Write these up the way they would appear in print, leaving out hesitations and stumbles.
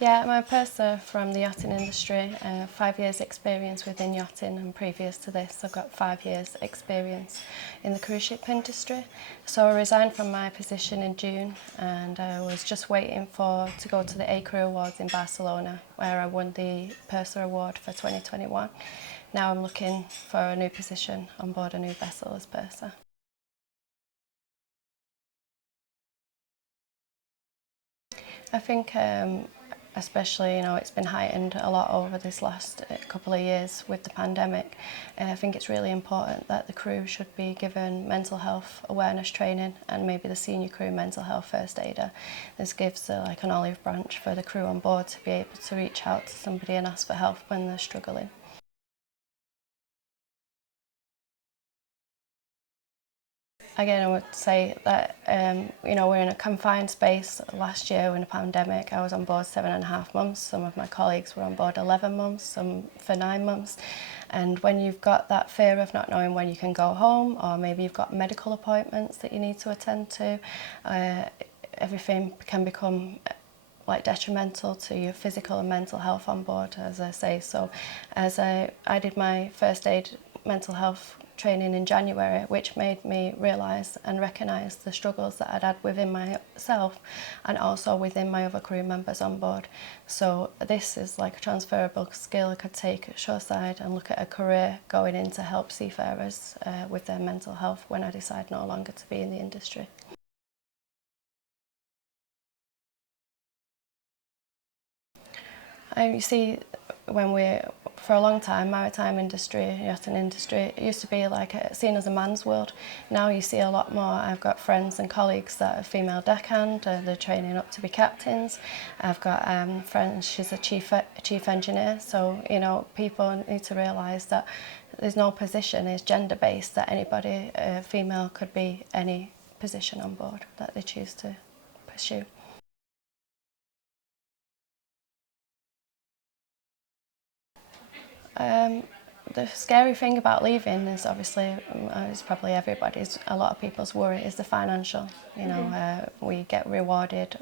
Yeah, I'm a purser from the yachting industry, 5 years experience within yachting, and previous to this I've got 5 years experience in the cruise ship industry. So I resigned from my position in June, and I was just waiting to go to the A-Crew Awards in Barcelona, where I won the Purser Award for 2021. Now I'm looking for a new position on board a new vessel as purser. I think especially, it's been heightened a lot over this last couple of years with the pandemic. I think it's really important that the crew should be given mental health awareness training, and maybe the senior crew mental health first aider. This gives like an olive branch for the crew on board to be able to reach out to somebody and ask for help when they're struggling. Again, I would say that we're in a confined space. Last year in a pandemic, I was on board 7.5 months. Some of my colleagues were on board 11 months, some for 9 months. And when you've got that fear of not knowing when you can go home, or maybe you've got medical appointments that you need to attend to, everything can become like detrimental to your physical and mental health on board, as I say. So as I did my first aid mental health training in January, which made me realise and recognise the struggles that I'd had within myself and also within my other crew members on board. So this is like a transferable skill I could take shoreside and look at a career going in to help seafarers with their mental health when I decide no longer to be in the industry. You see, for a long time, maritime industry, yachting industry, it used to be like seen as a man's world. Now you see a lot more. I've got friends and colleagues that are female deckhand, they're training up to be captains. I've got friends, she's a chief engineer. So, people need to realise that there's no position is gender-based, that anybody, female, could be any position on board that they choose to pursue. The scary thing about leaving is obviously, it's probably a lot of people's worry, is the financial. We get rewarded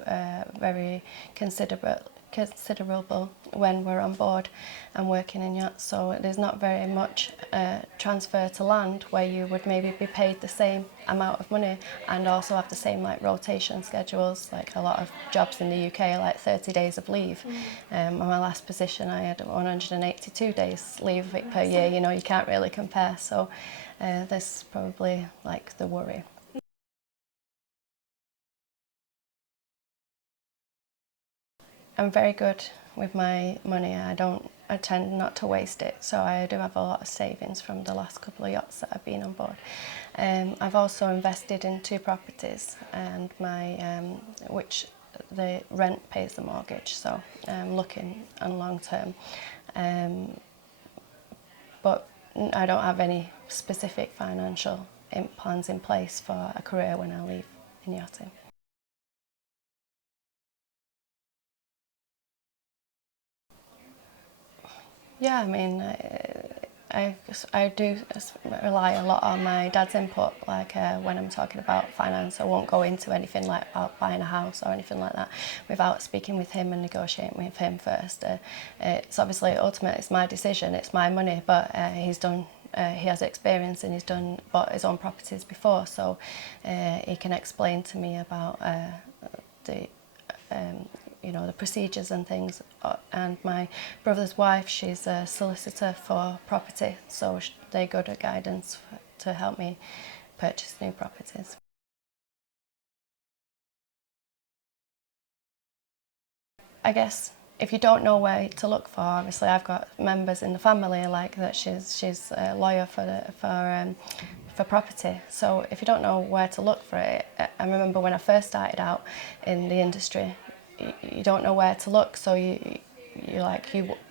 very considerable when we're on board and working in yachts, so there's not very much transfer to land where you would maybe be paid the same amount of money and also have the same like rotation schedules. Like a lot of jobs in the UK are like 30 days of leave. On my last position I had 182 days leave per year. You can't really compare, so that's probably like the worry. I'm very good with my money. I tend not to waste it, so I do have a lot of savings from the last couple of yachts that I've been on board. I've also invested in 2 properties, and which the rent pays the mortgage, so I'm looking on long term. But I don't have any specific financial plans in place for a career when I leave in yachting. Yeah, I mean, I do rely a lot on my dad's input. Like when I'm talking about finance, I won't go into anything like about buying a house or anything like that without speaking with him and negotiating with him first. It's obviously ultimately it's my decision, it's my money, but he has experience and he's bought his own properties before, so he can explain to me about the the procedures and things. And my brother's wife, she's a solicitor for property, so they're good at guidance to help me purchase new properties. I guess if you don't know where to look for, obviously I've got members in the family like that. She's a lawyer for property. So if you don't know where to look for it, I remember when I first started out in the industry, you don't know where to look, so you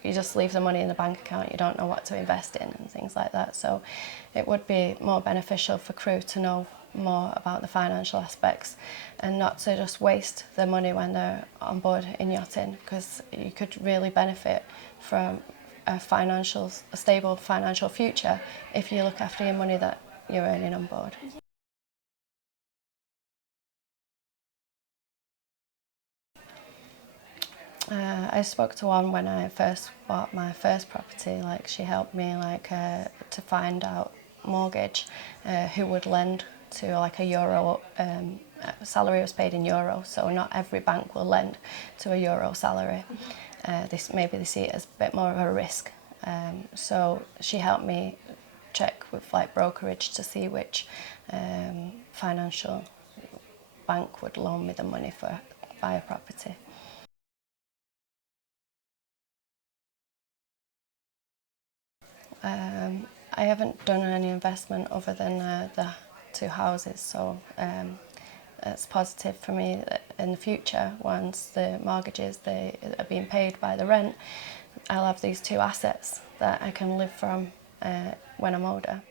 just leave the money in the bank account. You don't know what to invest in and things like that. So it would be more beneficial for crew to know more about the financial aspects and not to just waste their money when they're on board in yachting, because you could really benefit from a stable financial future if you look after your money that you're earning on board. I spoke to one when I first bought my first property. Like, she helped me to find out mortgage, who would lend to like a euro. Salary was paid in euro, so not every bank will lend to a euro salary. Maybe they see it as a bit more of a risk. So she helped me check with like brokerage to see which financial bank would loan me the money for buy a property. I haven't done any investment other than the 2 houses, so it's positive for me that in the future, once the mortgages they are being paid by the rent, I'll have these 2 assets that I can live from when I'm older.